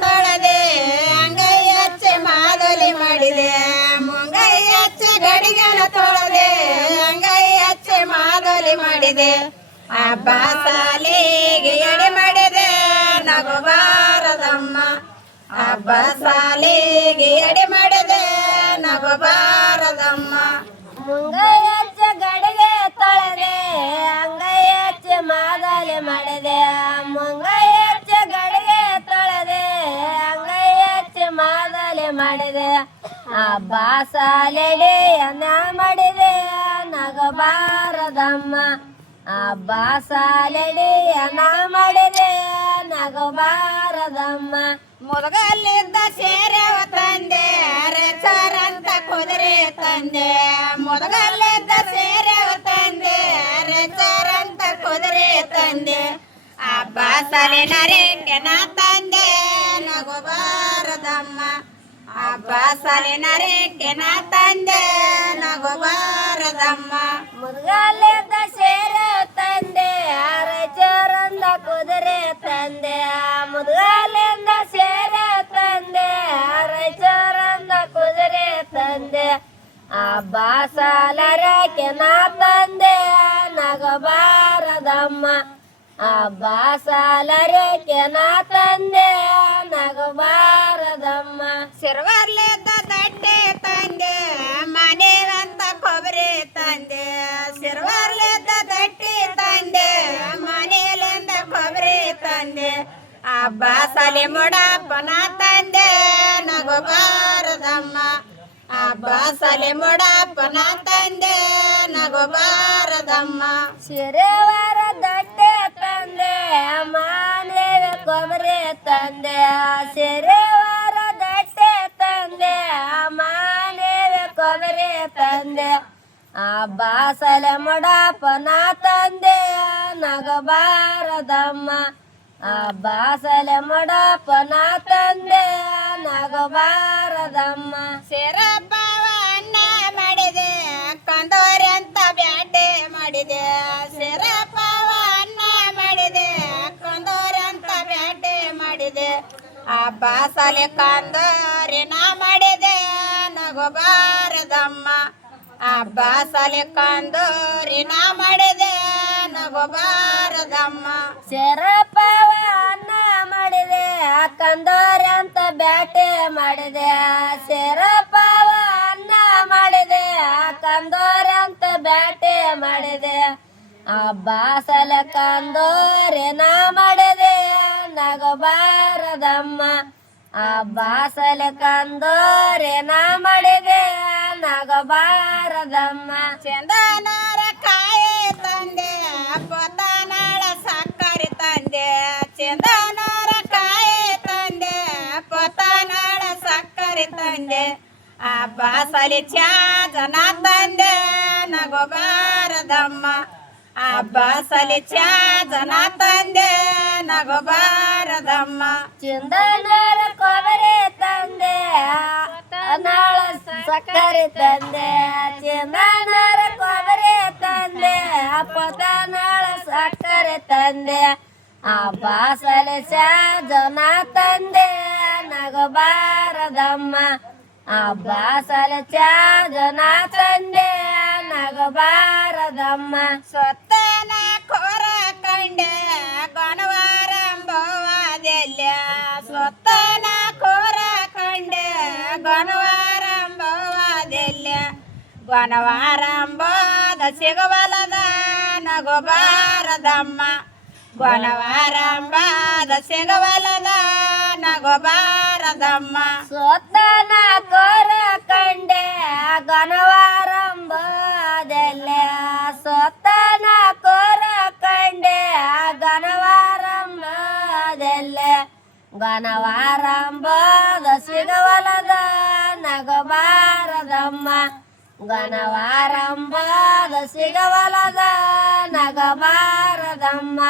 ತೊಳೆದೆ ಅಂಗೈ ಹಚ್ಚಿ ಮಾದಲಿ ಮಾಡಿದೆ ಮುಂಗೈ ಹಚ್ಚಿ ಗಡಿಗೆನ ತೊಳೆದೆ ಅಂಗೈ ಹಚ್ಚಿ ಮಾದಲಿ ಮಾಡಿದೆ ಹಬ್ಬ ಸಾಲಿಗೆ ಎಡೆ ಮಾಡಿದೆ ನಗುಬಾರದಮ್ಮ ಹಬ್ಬ ಸಾಲಿಗೆ ಎಡೆ ಮಾಡಿದೆ ನಗುಬಾರದಮ್ಮ ಮುಂಗೈ ಹಚ್ಚಿ ಗಡಿಗೆ ತೊಳೆದೆ ಅಂಗೈ ಹಚ್ಚಿ ಮಾದಲಿ ಮಾಡಿದೆ ಮುಂಗೈ ಹಚ್ಚಿ ಗಡಿಗೆ ತೊಳೆದೆ ಅಂಗೈ ಹಚ್ಚಿ ಮಾದಲಿ ಮಾಡಿದೆ ಹಬ್ಬ ಸಾಲೆಡೆಯನ್ನ ಮಾಡಿದೆ ನಗಬಾರದಮ್ಮ ಹಬ್ಬ ಸಾಲೆಡೆಯನ್ನ ಮಾಡಿದೆ ನಗಬಾರದಮ್ಮ ಮುದಗಲ್ಲಿದ್ದ ಸೇರೆವ ತಂದೆ ರೆಚರಂತ ಕುದುರೆ ತಂದೆ ಮುದಗಲ್ಲಿದ್ದ ಸೇರೆವ ತಂದೆ ರೆಚರಂತ ಕುದುರೆ ತಂದೆ ಹಬ್ಬ ಸಾಲಿನ ರೇಖೆನ ತಂದೆ ನಗುಬಾರದಮ್ಮ ಹಬ್ಬ ಸಾಲಿನ ರೇಖೆನ ತಂದೆ ನಗುಬಾರದಮ್ಮ ಮುದಗಲ್ಲಿದ್ದ ಸೇರೆ ತಂದೆ ರೆಚರಂತ ಕುದುರೆ ತಂದೆ ಮುದಗಲ್ಲಿಂದ ಸೇರೆ ತಂದೆ ರೆಚರಂತ ಕುದುರೆ ತಂದೆ ಹಬ್ಬ ಸಾಲರಕ್ಕೆ ನಾ ತಂದೆ ನಗಬಾರದಮ್ಮ ಹಬ್ಬ ಸಾಲರಕ್ಕೆ ನಾ ತಂದೆ ನಗಬಾರದಮ್ಮ ಸಿರ್ವರ್ಲಿದ್ದ ದಡ್ಡೆ ತಂದೆ ಮನೆವಂತ ಕೊಬ್ಬರಿ ತಂದೆ ಸಿರ್ವರ್ಲಿದ್ದ ದಡ್ಡಿ ತಂದೆ ಮನೆಯಲ್ಲಿಂದ ಕೊಬ್ಬರಿ ತಂದೆ ಹಬ್ಬ ಸಾಲಿ ಮುಡಪ್ಪನ ತಂದೆ ನಗುಬಾರದಮ್ಮ ಹಬ್ಬ ಸಾಲಿ ಮುಡಪ್ಪನ ತಂದೆ ನಗುಬಾರದಮ್ಮ ಸಿರೇವರ ದಡ್ಡೆ ತಂದೆ ಮಾನೇವ ಕೊಬ್ಬರಿ ತಂದೆ ಸಿರೇವರ ದಡ್ಡೆ ತಂದೆ ಮಾನೇವ ಕೊಬ್ಬರಿ ತಂದೆ ಹಬ್ಬ ಸಲೆ ಮುಡಪ್ಪನ ತಂದೆ ನಗಬಾರದಮ್ಮ ಹಬ್ಬ ಸಲೆ ಮುಡಪ್ಪನ ತಂದೆ ನಗಬಾರದಮ್ಮ ಸೇರಪ್ಪವ ಅನ್ನ ಮಾಡಿದೆ ಕಂದೋರಿ ಅಂತ ಬ್ಯಾಟೆ ಮಾಡಿದೆ ಸೇರಪ್ಪವ ಅನ್ನ ಮಾಡಿದೆ ಕಂದೋರಿ ಅಂತ ಬ್ಯಾಟೆ ಮಾಡಿದೆ ಹಬ್ಬ ಸಾಲೆ ಕಂದೋರಿನ ಮಾಡಿದೆ ನಗುಬಾರದಮ್ಮ ಹಬ್ಬ ಸಾಲೆ ಕಂದೋರಿನ ಮಾಡಿದೆ ನಗುಬಾರದಮ್ಮ ಶರಪವ ಅನ್ನ ಮಾಡಿದೆ ಕಂದೋರಿ ಅಂತ ಬ್ಯಾಟೆ ಮಾಡಿದೆ ಶರಪವ ಅನ್ನ ಮಾಡಿದೆ ಕಂದೋರಿ ಅಂತ ಬ್ಯಾಟೆ ಮಾಡಿದೆ ಹಬ್ಬ ಸಲ ಕಂದೋರಿ ನಾ ಮಾಡಿದೆ ನಗಬಾರದಮ್ಮ ಹಬ್ಬ ಸಲ ಕಂದೋರಿ ನಾ ಮಾಡಿದೆ ನಗಬಾರದಮ್ಮ ಚಂದನಾರ ಕಾಯಿ ತಂದೆ ಪೊತ್ತನಾಳ ಸಕ್ಕರೆ ತಂದೆ ಚಂದನಾರ ಕಾಯಿ ತಂದೆ ಪೊತ್ತನಾಳ ಸಕ್ಕರೆ ತಂದೆ ಹಬ್ಬ ಸಾಲಿ ಚಾಜನ ತಂದೆ ನಗುಬಾರದಮ್ಮ ಹಬ್ಬ ಸಾಲಿ ಚಾಜನ ತಂದೆ ನಗುಬಾರದಮ್ಮ ಚಂದನಾರ ಕೊಬ್ಬರಿ ತಂದೆ ನಾಳ ಸಕ್ಕರೆ ತಂದೆ ಚಂದನಾರ ಕೊಬ್ಬರಿ ತಂದೆ ಪೊತ್ತನಾಳ ಸಕ್ಕರೆ ತಂದೆ ಹಬ್ಬ ಸಲೆ ಜನ ತಂದೆ ನಗಬಾರದಮ್ಮ ಹಬ್ಬ ಸಲೆ ಜನ ತಂದೆ ನಗಬಾರದಮ್ಮ ಸೊತ್ತನ ಕೊರ ಕಂಡೆ ಗಣವಾರಂಭವಾದೆಲ್ಲ ಸೊತ್ತನ ಕೊರ ಕಂಡೆ ಗಣವಾರಂಭವಾದೆಲ್ಲ ಗಣವಾರಂಭದ ಸಿಗವಲದ ನಗುಬಾರದಮ್ಮ ಗಣವಾರಂಭದ ಸಿಗವಲದ ನಗುಬಾರದಮ್ಮ ಸೊತ್ತನ ಕೊರ ಕಂಡೆ ಗಣವಾರಂಭದೆಲ್ಲ ಸೊತ್ತನ ಕೊರ ಕಂಡೆ ಗಣವಾರಂಭದೆಲ್ಲ ಗಣವಾರಂಭದ ಸಿಗವಲದ ನಗಬಾರದಮ್ಮ ಗಣವಾರಂಭದ ಸಿಗವಲದ ನಗಬಾರದಮ್ಮ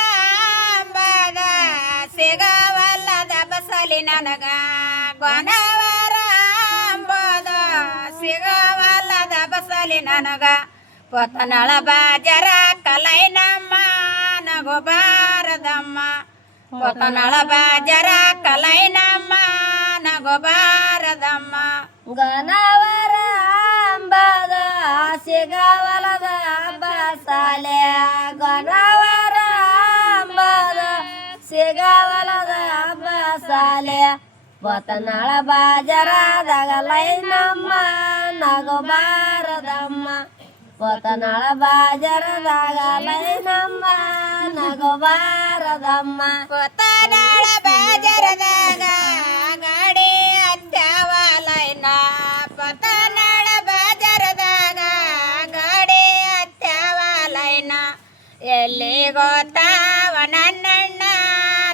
ಗಣವಾರಂಭದ ಸಿಗವಲ್ಲದ ಬಸಲಿ ನನಗ ಗಣವಾರಂಭದ ಸಿಗವಲ್ಲದ ಬಸಲಿ ನನಗ ಪೊತ್ತನಳ ಬಾಜರ ಕಲೈ ನಮ್ಮ ನಗುಬಾರದಮ್ಮ ಪೊತನಳ ಬಾಜರ ಕಲೈನಮ್ಮ ನಗೋ ಬಾರದಮ್ಮ ಗನವರ ಅಂಬದ ಸಿಗವಲದ ಬಸಾಲೆ ಗನವರ ಅಂಬದ ಸಿಗವಲದ ಬಸಾಲೆ ಪೊತನಳ ಬಾಜರದಾಗ ಲೈನಮ್ಮ ನಗೋ ಬಾರದಮ್ಮ ಪೊತನಳ ಬಾಜರದಾಗ ಲೈನಮ್ಮ ನಗೋ ಬಾರದಮ್ಮ ಪೊತನಳ ಬಾಜರದಾಗ ಗಾಡಿ ಹತ್ಯಾವಲೈನ ಪೊತನಳ ಬಾಜರದಾಗ ಗಾಡಿ ಹತ್ಯಾವಲೈನ ಎಲ್ಲಿ ಗೊತ್ತಾವ ನನ್ನಣ್ಣ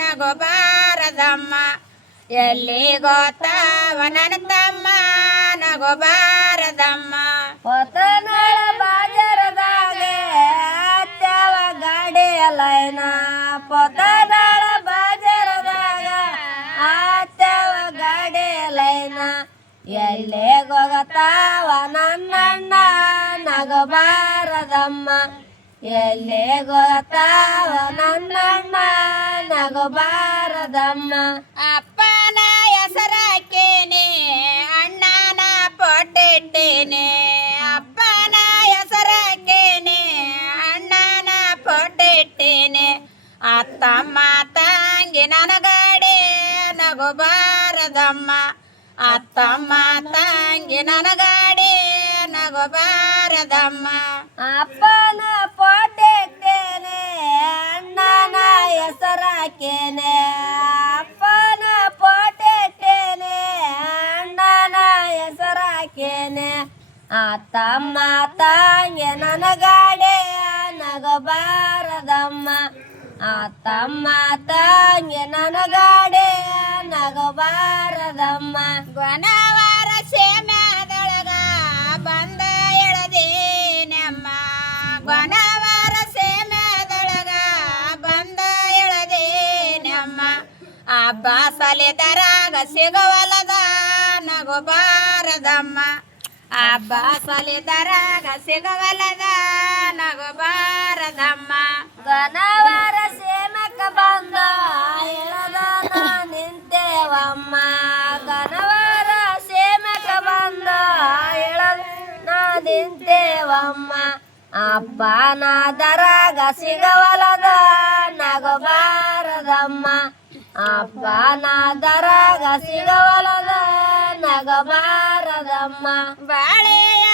ನಗೋ ಬಾರದಮ್ಮ ಎಲ್ಲಿ ಗೊತ್ತಾವ ನನ್ನ ತಮ್ಮ ನಗೋ ಬಾರದಮ್ಮ ಪೊತನಳ ಬಾಜರದಾಗೆ ಹತ್ಯಾವ ಗಾಡಿ ಲೈನ ಪೊತನಳ ಬಾಜರದಾಗ ಹತ್ಯಾವ ಗಾಡಿ ಲೈನ ಎಲ್ಲೇ ಗೊತ್ತಾವ ನನ್ನಣ್ಣ ನಗೋ ಬಾರದಮ್ಮ ಎಲ್ಲೇ ಗೊತ್ತಾವ ನನ್ನಣ್ಣ ನಗೋ ಬಾರದಮ್ಮ ಅಪ್ಪನ ಹೆಸರಾಕೇನೆ ಅಣ್ಣನ ಪೊಟ್ಟಿಟ್ಟೇನೆ ಅಪ್ಪನ ಹೆಸರಾಕೇನೆ ಅಣ್ಣನ ಪೊಟ್ಟಿಟ್ಟೇನೆ ಅತ್ತಮ್ಮ ತಂಗಿ ನನಗಾಡೆ ನಗೋ ಬಾರದಮ್ಮ ಅತ್ತಮ್ಮ ತಂಗಿ ನನಗಾಡೆ ನಗೋ ಬಾರದಮ್ಮ ಅಪ್ಪನ ಪೊಟ್ಟಿಟ್ಟೇನೆ ಅಣ್ಣನ ಹೆಸರಾಕೇನೆ ಅಪ್ಪನ ಪೊಟ್ಟಿಟ್ಟೇನೆ ಅಣ್ಣನ ಹೆಸರಾಕೇನೆ ಅತ್ತಮ್ಮ ತಂಗಿ ನನಗಾಡೆ ನಗೋ ಬಾರದಮ್ಮ ಅತ್ತಮ್ಮ ತಂಗಿ ನನಗಾಡೆ ನಗೋ ಬಾರದಮ್ಮ ಗೊನವಾರ ಸೇಮ್ಯಾದೊಳಗ ಬಂದ ಎಳದೇನಮ್ಮ ಗೊನವಾರ ಸೇಮ್ಯಾದೊಳಗ ಬಂದ ಎಳದೇನಮ್ಮ ಹಬ್ಬ ಸಲಿದರಾಗ ಸಿಗವಲದ ನಗೋ ಬಾರದಮ್ಮ ಹಬ್ಬ ಸಲಿದರಾಗ ಸಿಗವಲದ ನಗೋ ಬಾರದಮ್ಮ ಗನವರ ಸೇಮಕ ಬಂದ ಎಳದನ ನಿಂತೇವಮ್ಮ ಗನವರ ಸೇಮಕ ಬಂದ ಎಳದನ ನಿಂತೇವಮ್ಮ ಅಪ್ಪನ ದರಾಗ ಸಿಗವಲದ ನಗೋ ಬಾರದಮ್ಮ ಅಪ್ಪನ ದರಾಗ ಸಿಗವಲದ ನಗೋ ಬಾರದಮ್ಮ ಬಾಳೆಯ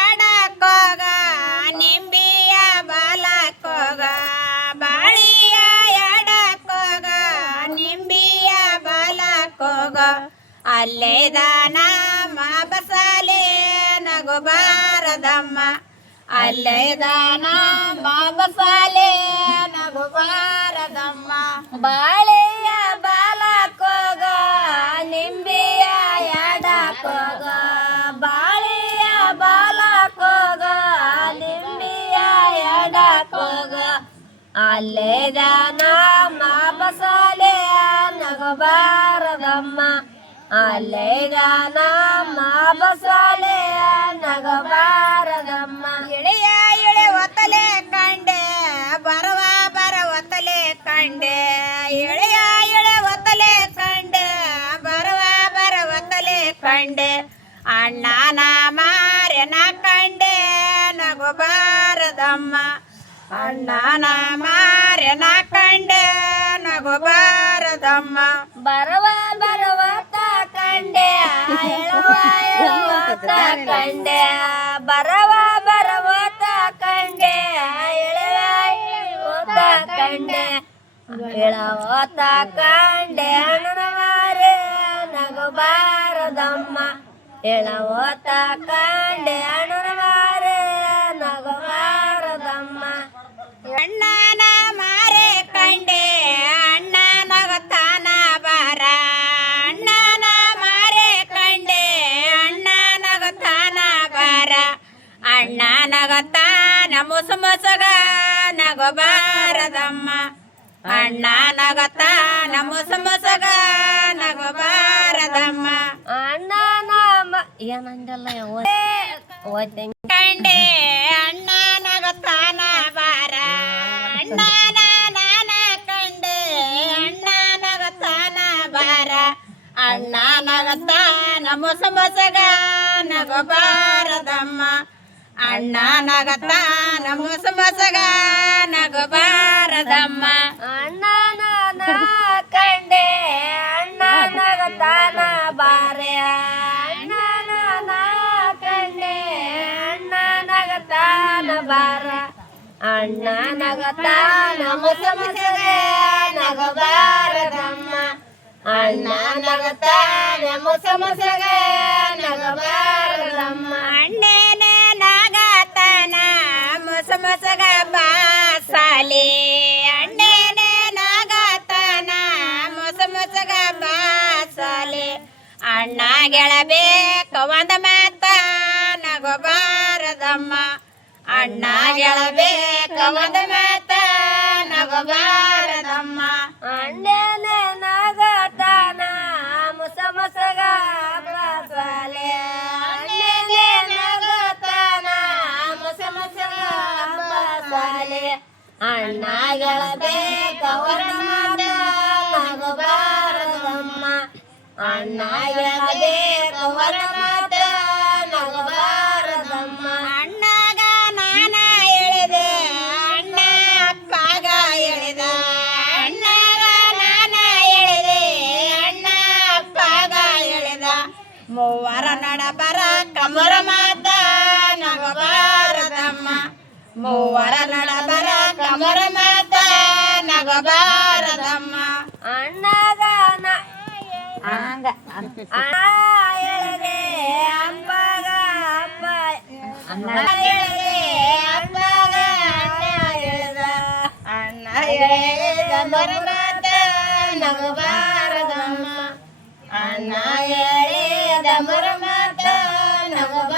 ಎಡಕ್ಕೋಗ ನಿಂಬಿಯ ಬಾಲಕ್ಕೋಗ ಬಾಳೆಯ ಎಡಕ್ಕೋಗ ನಿಂಬಿಯ ಬಾಲಕ್ಕೋಗ ಅಲ್ಲೇ ದಾನ ಬಸಾಲೆ ನಗೋ ಬಾರದಮ್ಮ ಅಲ್ಲೇ ದಾನ ಬಸಾಲೆ ನಗೋ ಬಾರದಮ್ಮ ಬಾಳೆಯ ಬಾಲಕ್ಕೋಗ ನಿಂಬಿಯ ಎಡಕ್ಕೋಗ ಬಾಳೆಯ ಬಾಲಕ್ಕೋಗ ನಿಂಬಿಯ ಎಡಕ್ಕೋಗ ಅಲ್ಲೇ ದಾನ ಬಸಾಲೆ ನಗೋ ಬಾರದಮ್ಮ ಅಲ್ಲೇ ದಾನ ಬಸಾಲೆ ನಗೋ ಬಾರದಮ್ಮ ಇಳೆಯ ಇಳೆ ಒತ್ತಲೆ ಕಂಡೆ ಬರವ ಬರ ಒತ್ತಲೆ ಕಂಡೆ ಇಳೆಯ ಇಳೆ ಒತ್ತಲೆ ಕಂಡೆ ಬರವ ಬರ ಒತ್ತಲೆ ಕಂಡೆ ಅಣ್ಣನ ಮಾರ್ಯನ ಕಂಡೆ ನಗೋ ಬಾರದಮ್ಮ ಅಣ್ಣನ ಮಾರ್ಯನ ಕಂಡೆ ನಗೋ ಬಾರದಮ್ಮ ಬರವ ಬರವತ ಕಂಡೆ ಎಳವ ಎಳವತ ಕಂಡೆ ಬರವ ಬರವತ ಕಂಡೆ ಎಳವ ಎಳವತ ಕಂಡೆ ಎಳವತ ಕಂಡೆ ಅಣ್ಣನವಾರೆ ನಗೋ ಬಾರದಮ್ಮ ಎಳವತ ಕಂಡೆ ಅಣ್ಣನವಾರೆ ನಗೋ ಬಾರದಮ್ಮ ಅಣ್ಣನ ಮಾರೆ ಕಂಡೆ ಅಣ್ಣ ನಗತಾನ ಬಾರ ಅಣ್ಣನ ಮಾರೆ ಕಂಡೆ ಅಣ್ಣ ನಗತಾನ ಬಾರ ಅಣ್ಣ ನಗತಾನ ಮುಸುಗ ನಗೋ ಬಾರದಮ್ಮ ಅಣ್ಣ ನಗತಾನ ಮುಸುಗ ನಗೋ ಬಾರದಮ್ಮ ಅಣ್ಣನ ಏನಂದಲ್ಲ ಕಂಡೆ ಅಣ್ಣ ನಗತಾನ ಬಾರ ಅಣ್ಣನ ನಾನ ಕಂಡೆ ಅಣ್ಣ ಅಣ್ಣ ನಗತಾನ ಮೊಸ ಮೊಸಗ ನಗಬಾರದಮ್ಮ ಅಣ್ಣ ನಗತಾನ ಮೊಸ ಮೊಸಗ ನಗಬಾರದಮ್ಮ ಅಣ್ಣನ ಕಂಡೆ ಅಣ್ಣ ನಗತಾನ ಬಾರೆ ಅಣ್ಣನ ಕಂಡೆ ಅಣ್ಣ ನಗತಾನ ಬಾರ ಅಣ್ಣ ನಗತಾನ ಮೊಸ ಮೊಸಗೆ ನಗಬಾರದಮ್ಮ ಅಣ್ಣ ನಗತಾನ ಮೊಸ ಮೊಸಗೆ ನಗಬಾರದಮ್ಮ ಅಣ್ಣೇನೆ ನಾಗತಾನ ಮೊಸ ಮೊಸಗ ಬಾಸಾಲೆ ಅಣ್ಣೇನೆ ನಾಗತಾನ ಮೊಸ ಮೊಸಗ ಬಾಸಾಲೆ ಅಣ್ಣ ಗೆಳಬೇಕು ಒಂದ ಮಾತ ನಗಬಾರದಮ್ಮ ಅಣ್ಣ ಗೆಳಬೇಕು ಒಂದ ಮಾತ ನಗಬಾರದಮ್ಮ ಅಣ್ಣೇನೆ ನಗತಾನ ಮೊಸ ಮೊಸಗ ಬಾಸಾಲೆ ಅಣ್ಣೇನೆ ನಗತಾನ ಮೊಸ ಮೊಸಗ ಬಾಸಾಲೆ ಅಣ್ಣ ಗೆಳಬೇಕವರ ಮಾತ ನಗಬಾರದಮ್ಮ ಅಣ್ಣ ಗೆಳಬೇಕವರ ಮಾತ ನಗಬಾರದಮ್ಮ ಅಣ್ಣಗ ನಾನ ಎಳೆದೆ ಅಣ್ಣ ಅಪ್ಪಗ ಎಳೆದ ಅಣ್ಣಗ ನಾನ ಎಳೆದೆ ಅಣ್ಣ ಅಪ್ಪಗ ಎಳೆದ ಮೂವರ ನಡಬರ ಕಮರ ಮಾತ ನಗಬಾರದಮ್ಮ ಮೂವರ ನಡಬರ ಕಮರ ಮಾತ ನಗಬಾರದಮ್ಮ ಅಣ್ಣಗ ಅಣ್ಣ ಎಳೆದೆ ಅಪ್ಪಗ ಅಪ್ಪ ಅಣ್ಣ ಎಳೆದೆ ಅಪ್ಪಗ ಅಣ್ಣ ಎಳೆದ ಅಣ್ಣ ಎಳೆದ ಮರಮಾತ ನಗಬಾರದಮ್ಮ ಅಣ್ಣ ಎಳೆದ ಮರಮಾತ ನಗಬಾರದಮ್ಮ